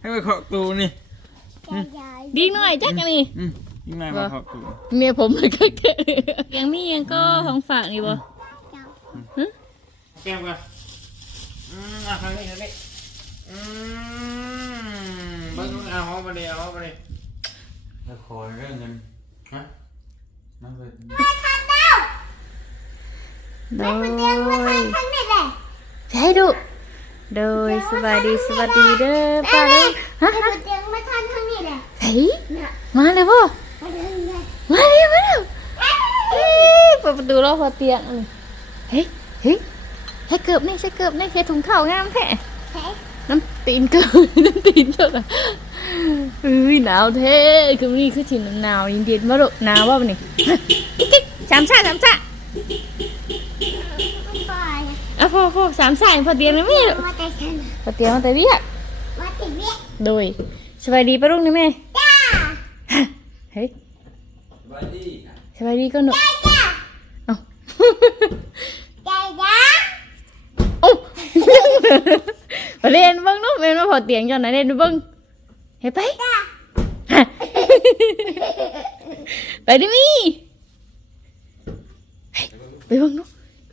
ให้ไปเคาะตูนี่ดีหน่อยจักอันนี้อืมยังไงมาเคาะตูเมียผมมันก็เกะยังมียังก็ของฝากนี่บ่แก้มกันอืมอะทางนี้ทางนี้อืมเบิ้งมึงเอาเอามาเลยเอามาเลยจะขอเรื่องเงินฮะนั่งเลยโดยใช่ดู โดยสวัสดีสวัสดีเด้อป้าเลยฮะฮะเฮ้ยมาเลยพ่อมาเลยมาเลยเอ้ยเปิดประตูรอพอเตียงอันนี้เฮ้ยเฮ้ยใช้เกือบนี่ใช้เกือบนี่ใช้ถุงเท้างามแท้น้ำตีนเกือบน้ำตีนเกือบอะเอ้ยหนาวเท่คือนี่คือชินหนาวเย็นๆมาดุหนาวว่าปะนี่ฮะกิ๊กกิ๊กสามชาติสามชาติ อะพ่อพ่อสามชาติพอเตียงนะแม่พอเตียงมาแต่เรียกโดยสบายดีปะลุงนะแม่เฮ้ยสวัสดีสบายดีก็หนูเอ้าโอ้มาเล่นเบ้างเนาะแม่นมาพอเตียงจอนไหนเล่นดูเบ้างเฮ้ยไปฮะไปดิมีเฮ้ยไปเบ้างเนาะ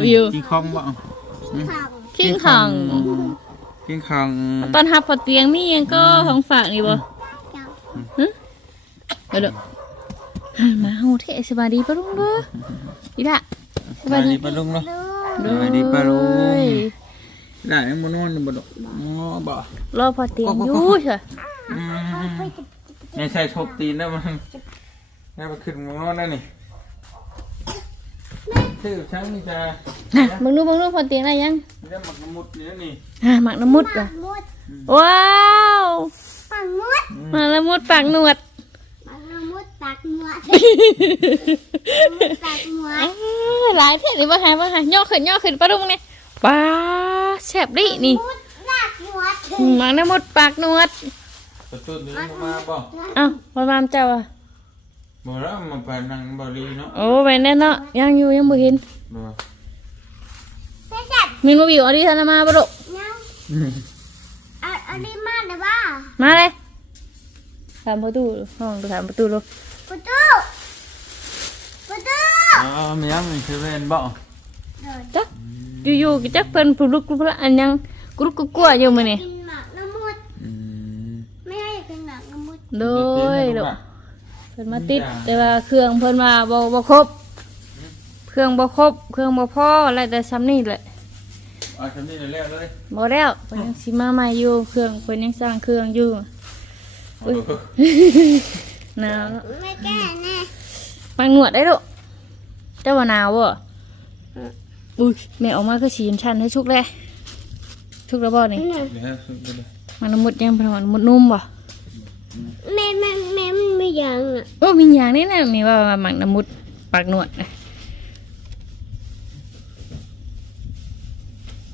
วัสดีปะลุงเนี่ยลูกจะเอ๋อุ้ยหนาวเลยหนาวเลยหนาวให้เลยนี่ให้ไปเคาะตูนี่ดีหน่อยจักอันนี้อืมยังไงมาเคาะตูเมียผมมันก็เกะวิวกินคองบ่คิงขังกินคองตอนหับพอเตียงมียังก็ของฝากนี่บ่ฮะเดี๋ยวเดี๋ยวมาเฮาเทสบายดีปะลุงเด้ออีละสสบาวัยสดีดีปะลุงเนาะสวัสดีปะลุงได้ยังบ่นอนอยู่บ่ดอกอ๋อบ่รอพอเตียงอยู่เถอะอืมไม่ใช่ชบตีนนะมันนี่ไปขึ้นมึงนอนได้นี่ ชื่อช่างนี่จะน่ะมึงดูมึงดูพอเตียงได้ยังเรียกหมักน้ำมุดนี่นะนี่อะหมักน้ำมุดว่ะว้าวปังมุดหมักน้ำมุดปากหนวดอ้ากหนวดหลายเท่เลยว่าไงว่าไงย่อขึ้นย่อขึ้นปะลุงเนี่ยป้าแซ่บดินี่หมักน้ำมุดปากหนวด ประตูนี้มาบ่เอ้าพอมามเจ้าอะ บ่แล้วมาไปนั่งบ่รีเนาะโอ้ไปแน่เนาะยังอยู่ยังบ่เห็นบ่มินมาวิวเอาดิธนามาปะลุมาเลยถามประตูห้องถามประตูลูกอ๋อมียังมีเซเว่นบ่จักอยู่ๆก็จักเพิ่นผู้ลุกผู้ละอันยังกรุกกลัวๆอยู่มื้อนี่อืมโดยลูกเพิ่นมาติด แต่ว่าเครื่องเพิ่นว่าบ่บ่ครบ เครื่องบ่ครบ เครื่องบ่พออะไรแต่ซ้ำนี่แหละเอาทำนี่แล้วเลยบ่แล้วเพิ่นยังสิมาใหม่อยู่เครื่องเพิ่นยังสร้างเครื่องอยู่อุ๊ยหนาวเนาะมาหนวดได้ลูกเจ้าว่าหนาวบ่อุ้ยแม่ออกมาคือสีชันให้ชุกเลยชุกแล้วบ่นี่เดี๋ยวให้สุดไปเลยมันน้ำมุดยังเป็นมันมุดนุ่มบ่แม่แม่แม่มันไม่ ยังอะโอ้มีอย่างนี้นะมีว่าว่าหมักน้ำมุดปากหนวดนะ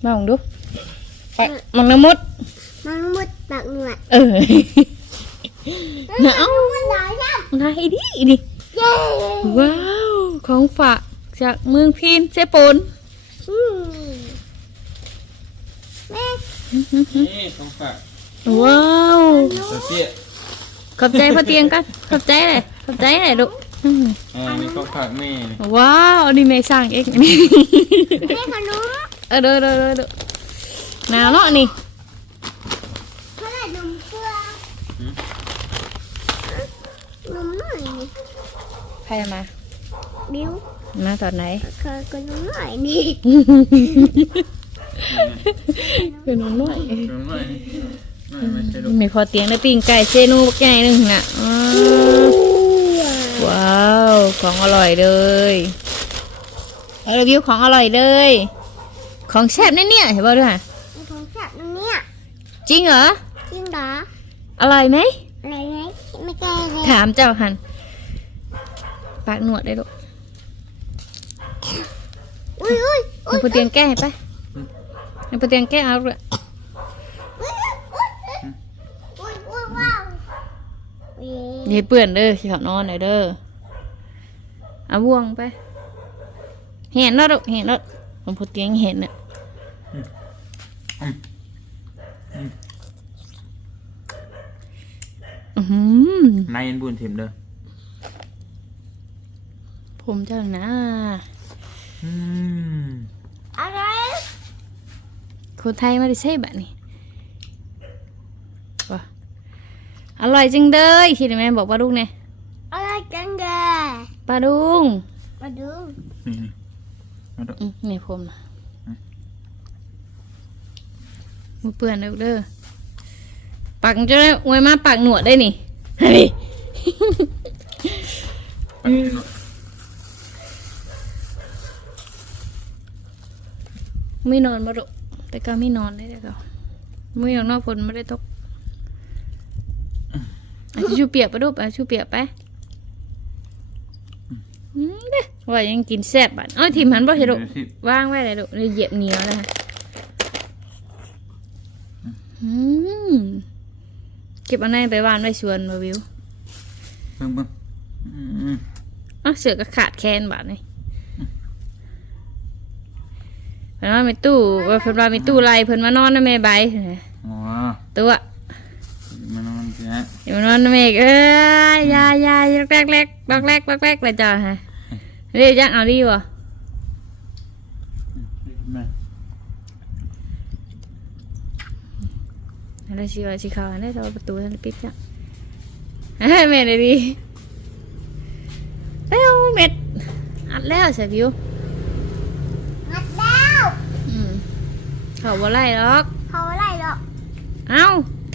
มาลองดูไปหมักน้ำมุดมันมุดปากหนวดเออหนาวมันหลายแล้วนายดิดิเย้ว้าวของฝากจากเมืองพีนเซโปนอืมแม่นี่ของฝากว้าวเสื้อเตี้ย ขอบใจพ่อเตียงกันขอบใจเลยขอบใจเลยลูกอืมอ่ามีของฝากแม่นี่ว้าวอันนี่ไม่สร้างเองแม่ขนมเออเด้อเด้อเด้อเด้อหนาวเนาะนี่เขาได้นมเกลือนมหน่อยนี่ใครมาบิวมาตอนไหน เคยก็นมหน่อยนี่เป็นน้องน้อยตรงไหนไม่ ไม่ใช่ลูกมีพอเตียงได้ปิ้งไก่เซนูบักใหญ่หนึ่งน่ะอ้าวว้าว ของอร่อยเลยเอารีวิวของอร่อยเลย ของแซ่บแน่เนี่ยเห็นป่ะด้วยมีของแซ่บนะเนี่ย จริงเหรอ จริงเหรอ อร่อยไหมอะไรไหมไม่แก้เลยถามเจ้าหันปากหนวดได้ลูกอุ้ยอุ้ยให้ผู้เตียงแก้ให้ไปให้ผู้เตียงแก้เอาเลยอุ้ยอุ้ยอุ้ยว้าว อุ้ยอย่าให้เปื่อนเด้อขี้เขานอนหน่อยเด้อเอาบ่วงไป เห็นแล้วลูกเห็นแล้วผมผู้เตียงเห็นน่ะอือหือนายยันบุญถิ่มเด้อผมเจ้านะอืมอะไรคนไทยไม่ได้ใช่แบบนี้ว่ะ อร่อยจังเลยคิดไหมบอกปลาดุงเนี่ยอะไรจังเลยปลาดุงมาดูนี่นี่มาดูอืมนี่ผมนะมือเปื่อนเด้อเด้อปักจะได้อวยมาปักหนวดได้นี่เฮ้ยไม่นอนมาดุแต่ก็ไม่นอนเลยเดี๋ยวก็ไม่อยากนอกฝนไม่ได้ตกอา ชูเปียกไปดูอาชูเปียกไปอืมเด้อว่ายังกินแซ่บบ้านเอ้ยทิมหันบ่เห็นดุสิว่างไว้เลยลูกเลยเหยียบเหนียวเลยค่ะอืมเก็บเอันไหนไปวานไว้ชวนมาวิวเบิ่งเบิ่งอืมอ้าวเสือก็ขาดแคลนบาทนี่เพิ่นว่ามีตู้ว่าเพิ่นว่ามีตู้ไรเพิ่นมานอนนะแม่ใบอ๋อตัวมานอนสิฮะ อยู่มานอนนะแม่เอ้ยยายยายแรกแรกแรกแรกแรกแรกเลยจ้าฮะเรียกยังเอาดีวะแม่อะไรสิว่าสิเขาอันได้รอประตูทันปิดจ้ะเฮ้ยแม่เลยดีเร็วเม็ดอัดแล้วเสียวิวงัดแล้วอืมเขาบ่ไล่หรอกเขาอะไรหรอกเอ้า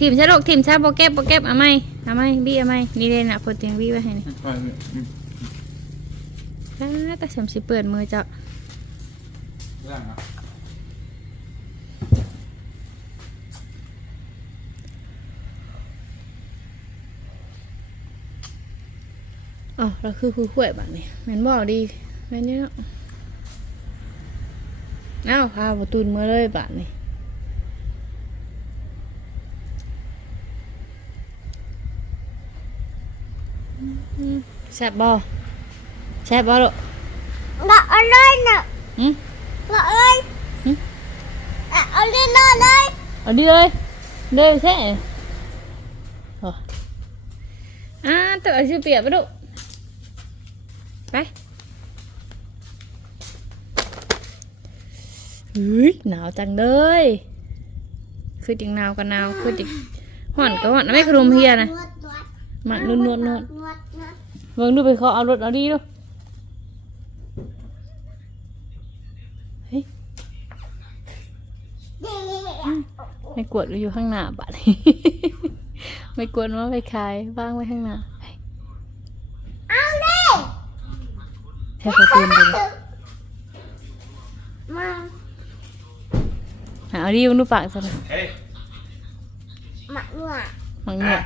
ทีมชะลูกทีมชะโปเก็บโปเก็บเอาไหมเอาไหมบี้เอาไหมนี่เลยนะพอเตียงบี้ไว้ให้นี่ไปเลยอืมอ่าแต่สมสิเปิดมือเจ้าร่างอะอ๋อเราคือผู้ข่วยบ้านนี่แม่นบอกดีแม่นนี่เนาะเอ้าพาประตูนมือเลยบ้านนี่อืม แซ่บบ่แซ่บบ่ลูกเราอะไรน่ะหืมเราอะไรหึอะเอาเล่นนอนเลยเอา đi เลย đây thế Rồi. à tự chưa bịa với độ ไปเฮ้ยหนาวจังเลยคือจริงหนาวกันหนาวคือจริงห่อนก็ห่อนนะไม่ขรุมเฮียนะนวดนวดมันนวดนวดนวดนวดนวด เบิ่งดูไปขอเอารถเอาดีดูเฮ้ยเดี๋ยวไม่กวดอยู่ข้างหน้าบัดไม่กวดว่าไปขายบ้างไว้ข้างหน้าเฮ้ยเอาเลยแค่ประตูนไปเลยมาหาเอาดีมึงดูปากซะนะเฮ้ยหมักนวดมังหนวด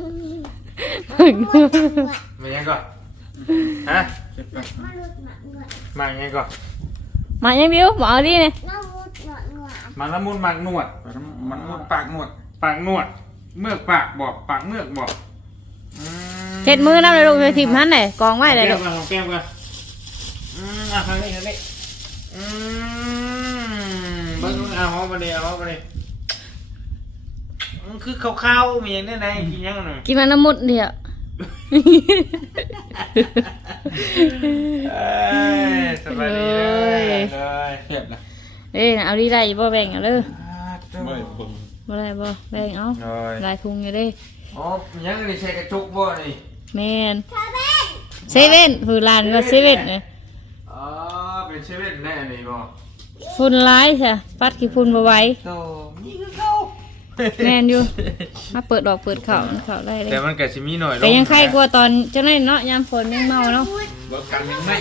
อืมมังหนวดนวด มายังก่อนฮะมาลุดหมักนวดมายังก่อนมายังบิวบอกเอาดีเนี่ยน้ำมุดนวดนวดมันละมุนหมักหนวด มันมุนปากหนวดปากหนวด เมือกปากบอกปากเมือกบอกอืเช็ดมือน้ำเลยลูกไปทิมหันไหนกองไว้เลยแก้ลูมกกันของแก้มกันอืมอะครั้งนี้ครั้งนี้อืมเบิ้งเอาหอมมาเดียวหอมมาเดียวมันคือข้าวๆมีอย่างนี้ไงกินยังหน่อยกินมันน้ำมุดเดียว เอ้ยสบายดีเลยเลยเทียบละเอ้ยเอาดีได้อยู่บ่แบ่งเอาเลยไม่เบิ่งบ่ได้บ่แบ่งเอาเลยหลายทุงอยู่เด้อ๋อยังนี่ใช้กระจุกบ่นี่แมนเซเว่นคือร้านว่าเซเว่นเนี่ยอ๋อเป็นเซเว่นแน่นี่บ่ฝุ่นร้ายใช่ปัดขี้ฝุ่นบ่ไหว้โตนี่คือเขา แมนอยู่มาเปิดดอกเปิดเข่ามันเข่าได้เลยแต่มันก็สิมีหน่อยแต่ยังใครกลัวตอนเจ้าหน้าเนาะยามฝนยังเมาเนาะบ่กันยังไม่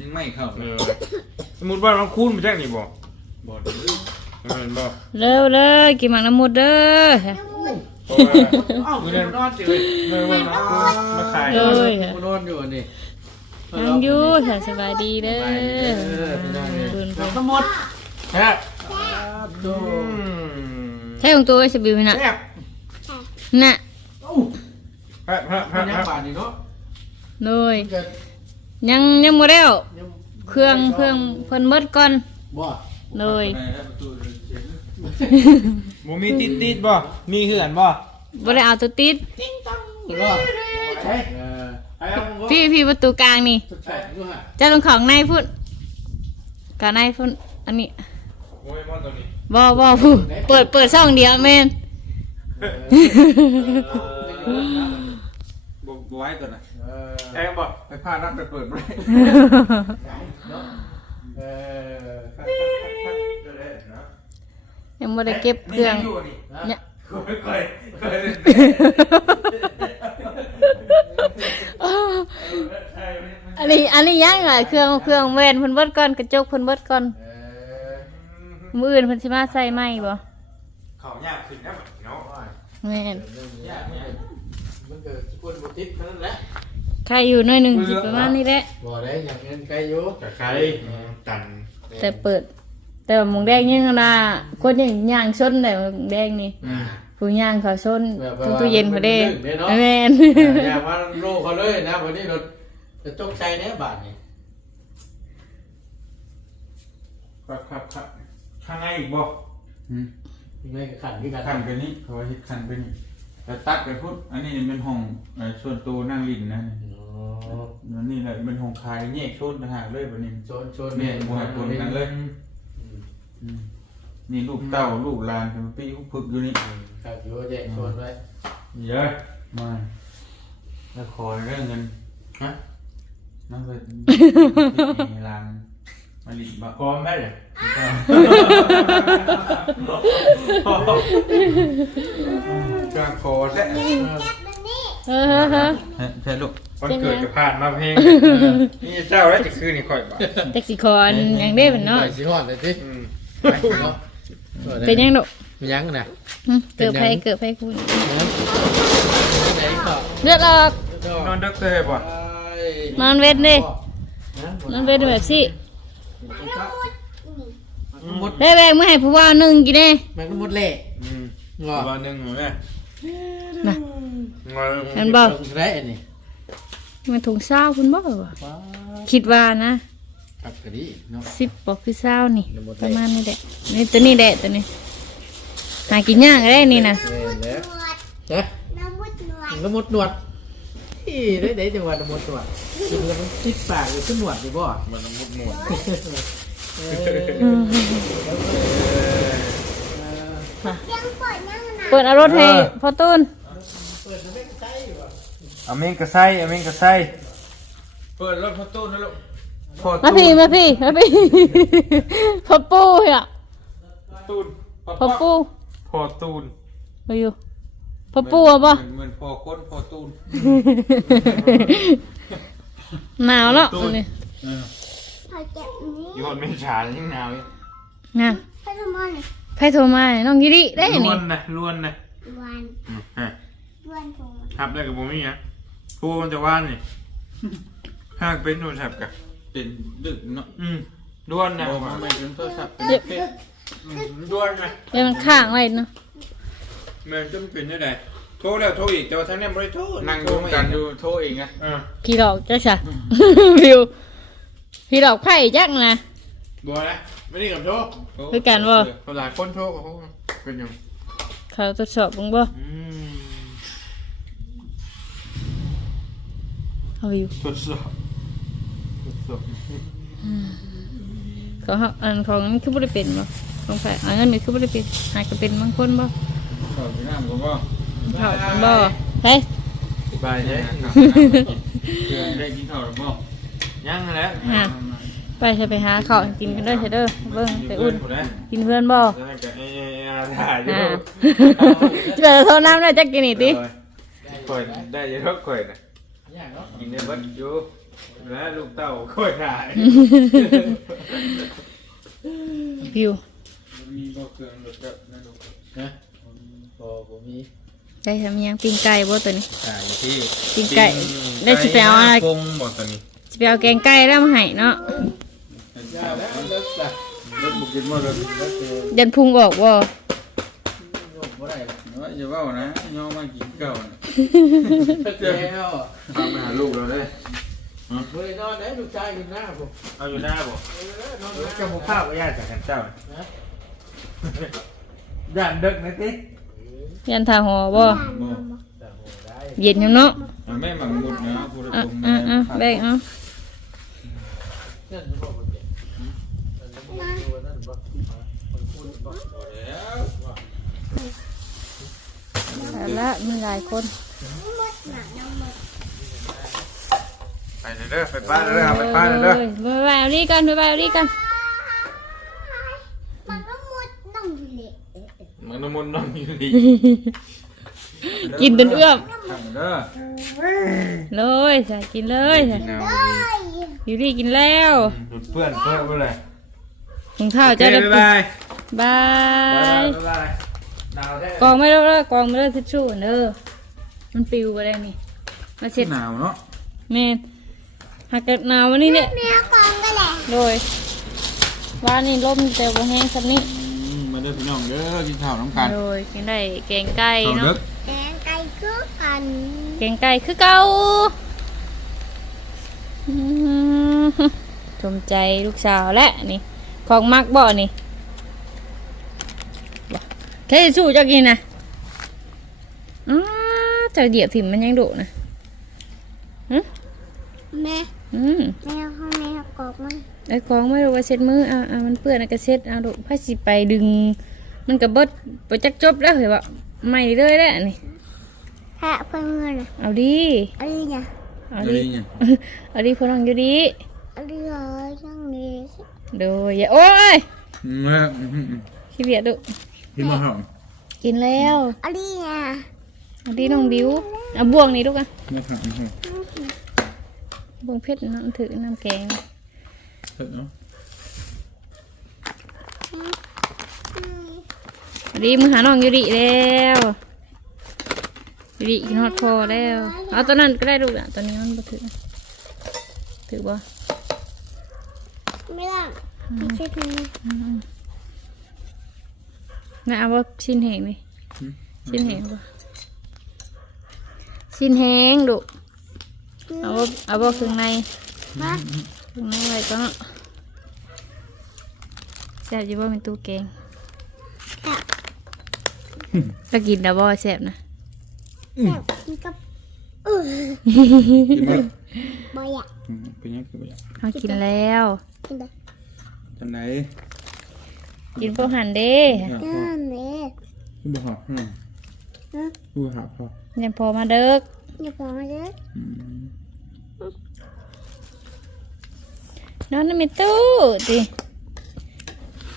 ยังไม่เข้าเออสมมุติว่ามันคูณมาจากนี่บ่บ่ได้เออบ่เร็วเลยกินหมักน้ำมุดเด้อเพราะว่าเอ้าคุณนอนจืดเมื่อวันมาขายเลยค่ะกูนอนอยู่นี่นั่งอยู่ค่ะสบายดีเด้อสบายดีเด้อพี่น้องเอ้ยเพิ่นเพิ่นทั้งหมดฮะดู ใช่ของตัวไอ้สบิวน่ะแซ่บน่ะฮะฮะพัฮะนยังฮะบาทนี่เนาะเลยจะยังยังบ่แล้วเครื่องเครื่องเพิ่นเบิดก่อนบ่เลยบ่มีติดติดบ่ มีเหือนบ่บ่ได้เอาตัวติดเห็นบ่ใช่เออไอ้เอาบ่พี่พี่ประตูกลางนี่ใช่ดูฮะเจะลงของในพุ่นกาในพุ่นอันนี้ โอ้ยมอนตัวนี้ บ่บ่ผู้เปิดเปิดช่องเดียวแม่นบ่บ่ไว้ตัวน่ะเออแทงบ่ไปพารัดไปเปิดบ่ได้เนาะเออคักๆๆๆเดี๋ยวได้เนาะยังบ่ได้เก็บเครื่องนี่ยังอยู่นี่เนี่ยเคยเคยเคยเล่นอันนี้อันนี้ยังอะเครื่องเครื่องแว่นเพิ่นเบิดก่อนกระจกเพิ่นเบิดก่อนเออ มื้ออื่นเพิ่นสิมาใส่ไหมบ่เขายากขึ้นนะบัดนี้เนาะแม่นยากเนี่ยมันเกิดคนบ่ติดเท่านั้นแหละใครอยู่หน่อยหนึงสิประมาณนี้แหละ บ่ได้อย่างเงินไกลอยู่กับใครตันแต่เปิด แต่ว่าหมองแดงยังน่ะคนยังย่างชนได้หมองแดงนี่อืมผู้ย่างเขาชนตู้ตู้เย็นพอดีแม่นอย่ามาโลเขาเลยนะวันนี้รถจะจกใจแน่บาทนี่ครับครับครับ ข้างในอีกบ่อืมยังไงก็ขันที่กันคันไปนี่เขาว่าเฮ็ดคันไปนี่แต่ตัดไปพุ่นอันนี้เป็นห้องเอ่อส่วนตัวนั่งลิ้นนะนี่อ๋อแล้วนี่แหละเป็นห้องคายแยกโซนต่างหากเลยบัดนี้โซนโซนแม่บ่ให้ปนกันเลยอืมนี่ลูกเต้าลูกหลานเป็นปีคุกพึกอยู่นี่ครับอยู่แยกโซนไว้เยอะมาแล้วขอเรื่องเงินฮะนั่นเลยมีลาง มาลิบะพร้อมได้เลยกางคอแท้เออเฮ้อเฮ้อแท้ลูกวันเกิดจะผ่านมาเพลงนี่เจ้าแล้วจะคืนนี่ค่อยบ่แท็กซี่คอนยังได้เป็นเนาะใส่สีหอดเลยสิอืมเนาะเป็นยังดอกเป็นยังนะหึเกิดไผเกิดไผคุณไหนก็เลือดออกนอนดึกเตยบ่นอนเว้นดินอนเว้นแบบสิ หมดได้แบงมาให้ผู้ว่าหนึ่งกินเด้มันก็หมดเละอืมงอวันหนึ่งเหมือนไงน่ะงอเห็นบ่แร่นี่มันถุงเศร้าคุณบ่วะคิดว่านะครับกะดีเนาะสิบปอกคือเศร้านี่ประมาณนี้แหละนี่ตัวนี้แหละตัวนี้หากินยากได้นี่นะแล้วนะน้ำมดหนวดที่ ได้ได้จังหวัดน้ำมดหนวดกินแล้วมันติดปากหรือขึ้นหนวดดีบ่มันมุดหมวดเปิดเอารถให้พ่อตุ้นอเมงกระไซอเมงกระไซเปิดรถประตูนนะลูกพอมาพี่มาพี่มาพี่พ่อปูเหี้ยตูนพ่อปูพอตูนไปอยู่ พ่อปูอะป่ะเหมือนพอคนพอตูนหนาวแล้วอันนี้ยอนไม่ฉายิ่งหนาวอีกนั่นไพ่โทรมาน้องกิริได้ล้นี่วนนะล้วนนะอืมฮะครับได้กับผมนี่นะพูมันจะว่านนี่หากเป็นโทรศัพท์กับเป็นดึกเนาะอืมล้วนนะโอ้มาไม่ถึงโทรศัพท์เป็นเดี๋ยวเฟซอืมล้วนนะเดี๋ยวมันข้างไว้เนาะ มันจะเป็นได้ไงโทรแล้วโทรอีกแต่ว่าทั้งนี้ไม่ได้โทรนั่งดูกันดูโทรเองนะอ่าพี่ดอกจ้าจ้ะ วิวพี่ดอกไผ่จักนะบัวนะไม่ได้กับโทรคือกันบ่เขาหลายคนโทรกับเขาเป็นยังเขาทดสอบเบ้างบ่อืมเอาวิวทดสอบทดสอบเขาเฮาอันของนั้นคือบ่ได้เป็นบ่ของไผ่อันนั้นนี่คือบ่ได้เป็นหากก็เป็นบางคนบ่เข้าไปน้ำก็บ่เผากันบ่เฮ้ยไปเลยเพื่อนได้กินข้าวหรือบ่ยังแล้วฮะไปจะไปหาข้าวให้กินกันเด้อเถอะเด้อเบิ่งไปอุ่นแล้วกินเพื่อนบ่แล้วก็เอเออาถ่ายอยู่อ่าจะไปโทรน้ำได้จักกินนี่ติข่อยได้เยอะข่อยนะยากเนาะกินได้เบัดอยู่แล้วลูกเต้าข่อยถ่ายวิวมีบ่เครื่องรถกับนั่นลูกนะพ อผมมีไก่ทำยังปิ้งไก่บ่ตัวนี้ อ่าอยู่ที่ปิ้งไก่ได้สิไปเอาอะไร กงบ่ตอนนี้สิไปเอาแกงไก่แล้วมาให้เนาะยาแล้วเลิกจ้ะเลิกบุกกินบ่เลิกยันพุงออกบ่ยกบ่ได้ละว่าอย่าเว้านะย่อมากินเก่าน่ะเลิกแล้วเอาไปหาลูกเราได้เฮ้ยนอนไหนลูกชายอยู่หน้าผมเอาอยู่หน้าบ่เออนอนหเออน้าเจ้าบุข้าวก็ญาติจากกันเจ้าย่านดึกนะติ ยันทาหอบ่บ่แต่โหได้เย็นอยู่เนาะอ่าแม่หมักหมุดนะผู้ละอะตรงอะอะแบกเอาเงินจะบอกว่าเจ็บนั่นบ่นั่นบ่คนพูดบ่แล้วเอาละมีหลายคนไปเด้อไปป้าเด้อไปป้าเด้อ เอ้ยไปไปเอานี่กันไปไปเอานี่กันมันก็มุดน้องอยู่เลย มันน้ำมันต์น้องอยู่ดีกินจนเอื้อมทำเด้อเลยใส่กินเลยใส่หนาวเอ้ยอยู่ดีกินแล้วดีเพื่อนเพื่อนไปเลยถุงเท้าเจ้าโอได้เคบบ๊ายบายายบ๊ายบายหนาวแท้กองไม่ได้เลยกองไม่ได้ทิชชู่เด้อมันปิวไปได้นี่มาเช็ดหนาวเนาะแม่นหากเกิดหนาววันนี้เนี่ยแมวกองก็แหละ โดยว่านี่ลมแต่บ่แห้งสักนิดอืมมาเด้อพี่น้องเด้อกินข้าวน้ำกันโดยกินได้แกงไก่ข้าวเนาะเด็กแดงไก่คือกันแกงไก่คือเก่าอืมชมใจลูกสาวและนี่ ของมักบ่นี่บ่แค่สู้จะกินนะอ้าเจะเหยียบถิ่มมันยังดุนะแม่อืมแมวข้างแมวกอกมัน ไอ้กองไม่รู้ว่าเช็ดมืออ่าอ่ามันเปื้อนอะก็เช็ดเอาดุพาสิไปดึง มันก็เบิดไปจักจบแล้วเหรอวะไม่เลยแล้วนี่แพะเพิ่งเงินอะเอาดีเอะไรเนี่ยเอาเดี๋ยวดีนี้เนี่ยเอาดีพลังอยู่ดีเอะไรเลยยังนี้โดยอย่าโอ้ยอืมแล้วอืมอืมอืมขี้เบียดดุพี่มาหอมกินแล้วเอะไรเนี่ยเอาดีน้องบิวเอาบ่วงนี่ลูกอะมาหอมหอมบ่วงเพชรน้ำถือน้ำแกง เถอะเนาะเอาดีมือหาน้องอยู่ดีแล้วอยู่ดีกินฮอดคอแล้วเอาตัวนั้นก็ได้ลูกอะตัวนี้มันบ่ถือถือบ่ไม่ได้ไม่ใช่ทีนี้น่าเอาว่าชิ้นแหงนี่ชิ้นแหงบ่ชิ้นแหงดุเอาว่าเอาว่าเครื่องในมา เครื่องในไว้ก็เนาะแซ่บอยู่บ่เป็นตู้แกงก็กินดับบ่แซ่บนะแบบมันก็เออกินมั้ยบ่อยากอืมเป็นยังคือบ่อยากเขากินแล้ว กินได้จังไหนกินพวกหันเด้อยากพอนั่นเลยคือบ่หอบอืมคือบ่หอบพอยังพอมาเด้ออย่าบอกมาเลยอืม นอนในตู้ดิ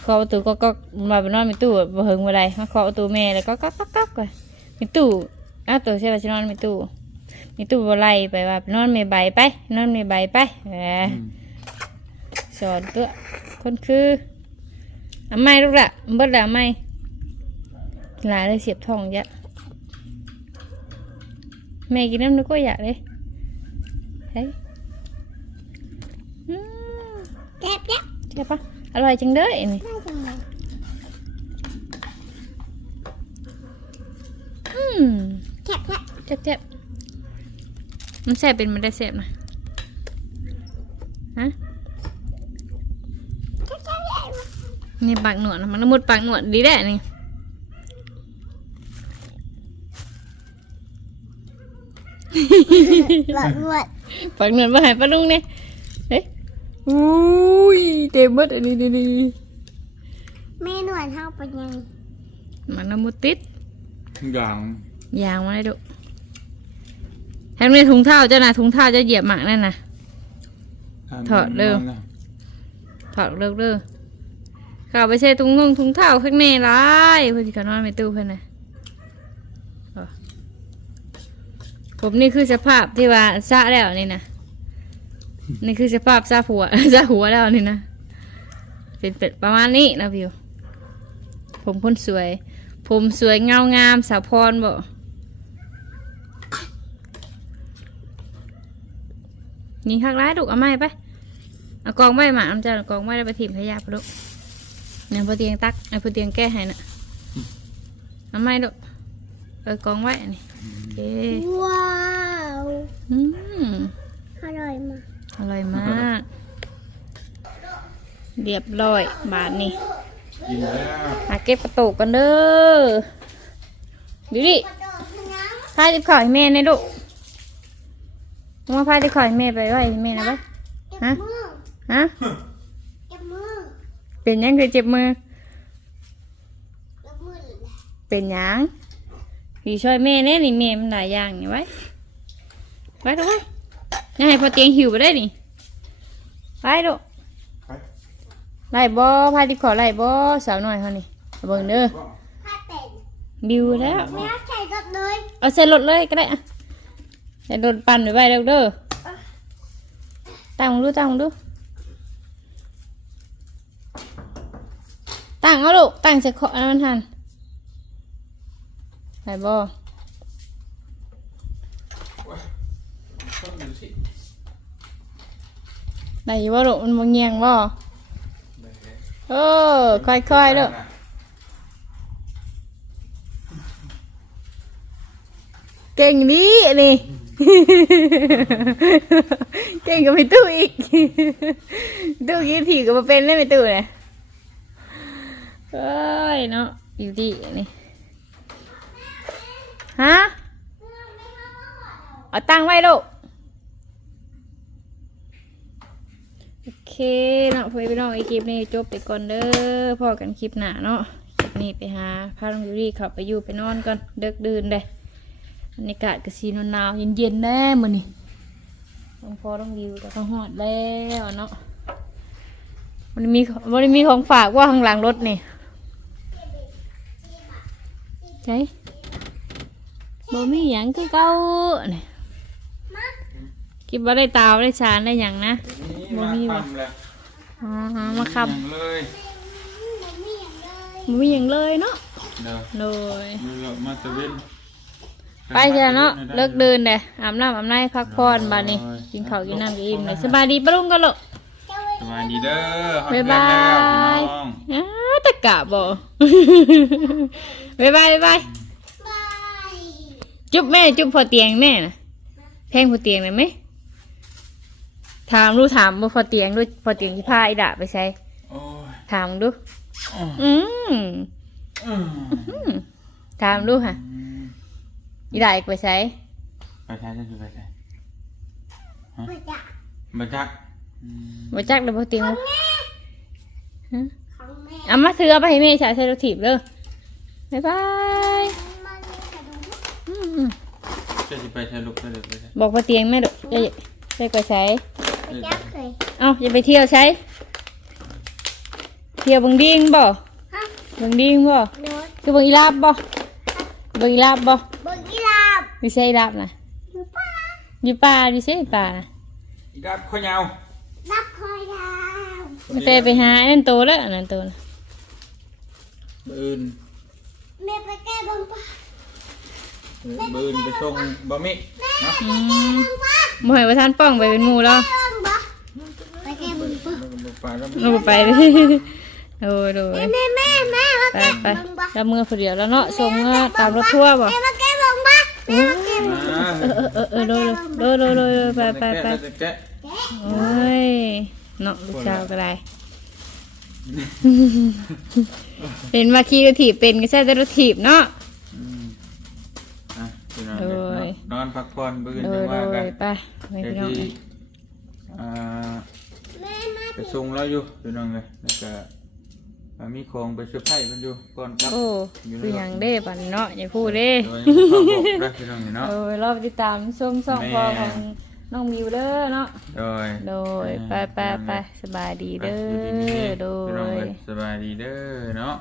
เคาะประตูก็ก็มาไปนอนในตู้บ่เฮงบ่ได้มาเคาะประตูแม่แล้วก็ก็ก็ก็ก็ในตู้อ้าวตัวใช่ป่ะสินอนในตู้ในตู้บ่ไล่ไปว่าไปนอนแม่ใบไป นอนแม่ใบไปแหมอืมสอนตัวคนคือเอาไม่ลูกละเบิดละไม่หลายเลยเสียบทองยะแม่กินน้ำนึกว่าอยากเลยเฮ้ แจ็บแจ็บใช่ปะอร่อยจังเลยนี่น่าจังเลยอืมแจ็บแจ็บเจ็บเจ็บมันแสบเป็นมันได้แสบนะฮะแจ็บแจ็บแจ็บนี่ปากหนวดนะมันละมุดปากหนวดดีแหละนี่หลอดหนวดปากหนวดมาใหายปลาลุงเนี่ยเฮ้ย อุ้ยเต็มหมดอันนี้ดีดีแม่หนวดเท่าเป็นยังมันละมุดติดอย่างยางมาได้ดูแถมในถุงเท้าเจ้านะถุงเท้าเจะเหยียบหมากนั่นนะ ถอดเร็ว ถอดเลิกเด้อเข้าไปใช้ถุงนงถุงเท้าข้างในร้ายเพื่อนที่เขานอนในตู้เพื่อนนะเอาผมนี่คือสภาพที่ว่าซะแล้วนี่นะ นี่คือสภาพซาหัวซาหัวแล้วนี่นะ เป็นเป็ดประมาณนี้นะพี่ผมคนสวย ผมสวยเงางามสาวพรบอกยิงคักร้ายดุเอาไม้ไป เอากองไม้มาอำจากองไม้ได้ไปถิ่มขยะปลุเนี่ยพอเตียงตักไอ้พอเตียงแก้ให้น่ะเอาไม้ดุเอากองไว้นี่ว้าว อืม อร่อยมาก เรียบร้อยบาทนี่กินแล้วมาเก็บประตูกันเด้อบิวดิกระโดดน้ำพายติบข่าวให้แม่ในอยลูกเอามาพายติบข่าวให้แม่ไปไว้ให้แม่นะไปเก็บฮะมือฮะเก็บมือเป็นหยังคือเจ็บมือเก็บมือเลยเป็นหยังพี่ช่วยแม่เนี่ยนี่แม่มันหลายอย่างนี่ไว้ไว้ดูไว้ ยังให้พอเตียงหิวไปได้นี่ไปดูไปไล่บ่พายติบข่าวไล่บ่สาวน้อยเขานี่เอาเบิ่งเด้อถ้าเป็นบิวแล้วไม่เอาใส่รถเลยเอาใส่รถเลยก็ได้อะใส่รถปั่นไว้ไว้เด้อเด้อตั้งมึงดูตั้งมึงดูตั้งเอาลูกตั้งใส่ขออันนั้นทันใส่บ่ต้องดูสิ ได้อยู่บ่ลูกมันบ่เงียงบ่เออค่อยๆเด้อเก่งดีนี่ เก่งกับไปตู้อีก ตู้กี่ทีก็มาเป็นเล่นไปตู้เลยเอ้ยเนาะอยู่ดีนี่ฮะเอาตั้งไว้ลูกโอ เคเนาะพี่น้องอีคลิปนี้จบไปก่อนเด้อพอกันคลิปหน้าเนาะคลิปนี้ไปหาพาลงยูรีเขับไปอยู่ไปนอนก่อนเด็กดื่นเลยบรรยากาศก็สีหนาวเย็นๆแน่มือนี้ต้องพอต้องวิวแต่ก็หอดแล้วเนาะมันมีมันมีของฝากว่าข้างหลังรถนี่ใช่บ่มีหยังคือเก่าเนี่คิ ดว่าได้ตาวได้ชานได้หยังนะ นี่บ่มามีว่ะทำแล้วอ๋อมาคอย่างเลยำบ่มีหยังเลยเนาะเดี๋ยวโดยมือเรามาตะเวนไปเถอะเนาะเลิกเดินเลยอาบน้ำอาบน้ำให้พักผ่อนบาดนี้กินข้าวกินน้ำกินอิ่มเลยสบายดีปะลุงกันลูกสวัสดีเด้อบ๊ายบายฮอดเดือนแล้วพี่น้องอ้าตะกะบ่ บ๊ายบายบ๊ายบายบาย จุ๊บแม่ จุ๊บพอเตียงแม่นะแพงพอเตียงเลยไหม ถามดูถามว่าพอเตียงดูพอเตียงที่พาไอ้ดาไปใช้โอ้ยถามดู อืมอืมอืมถามดูค่ะไอ้ดาอีกไปใช้ไปใช้จะคือไปใช้ไปจ้ะมาจักอืมมาจักเลยพอเตียงบ่ฮะของแม่เอามาซื้อเอาไปให้แม่ใช้ใช้รถถีบเลยบ๊ายบายมันมีกระดูกอืมจะสิไปใช้ลูกจะเดี๋ยวไปใช้บอกพอเตียงแม่เด้อได้ได้ไปใช้ ไปจ้ะเคยเอ้าอย่าไปเที่ยวใช้เที่ยวบังดิ้งบ่ฮะบังดิ้งบ่โดดคือบังอีลาบบ่บังอีลาบบ่บนกีฬาบดิใช่อีลาบนะอยู่ป่าอยู่ป่าดิใช่ป่านะอีดับข้าวยาวรับคอยดาวไม่เคยไปหาอันนั่นโตแล้วอันนั่นโตนะบืนแม่ไปแก้บนป่าบืนไปส่งบะหมี่เนาะอืมบนป่าบ่ให้ว่าท่านป้องไปเป็นหมู่แล้ว แก้บนป่าไปแก้บนป่า ไปแล้วเราบ่ไปเลยโอ้ยโดยแม่แม่แม่มาไปแก้ไปบนป่าแล้วมือผู้เดียวแล้วเนาะส่งเมื่อตามรถทั่วร์บ่แม่มาแก้บนป่าแม่มาแก้บนอ่าเออเออเออโดยโดยโดยโดยโดยไปไปไปแกะโอ้ยเนาะลูกสาวก็ได้เป็นมาขี่รถถีบเป็นก็ใช่แต่รถถีบเนาะอืมอะพี่น้องโดยนอนพักผ่อนบืนโดจัยงโดว่ากันยไปไปเดี๋ยวพี่น้อง ที่อ่าแม่มา ไปส่งเราอยู่พี่น้องเลยแล้วก็อ่ามีของไปเซอร์ไพรส์มันอยู่ก่อนกลับโอ้คืออย่างเด้ปันเนาะอย่าพูดเด้โดยยังบ่เข้าบอกนะพี่น้องนี่เนาะ เออรอบติดตามส้มซ่องพอของน้องมิวเด้อเนาะ โดย โดยไปไปไปสบายดีไปเด้อยู่ดีมีอแรงโดพี่น้องยเอ้ยสบายดีเด้อเนาะ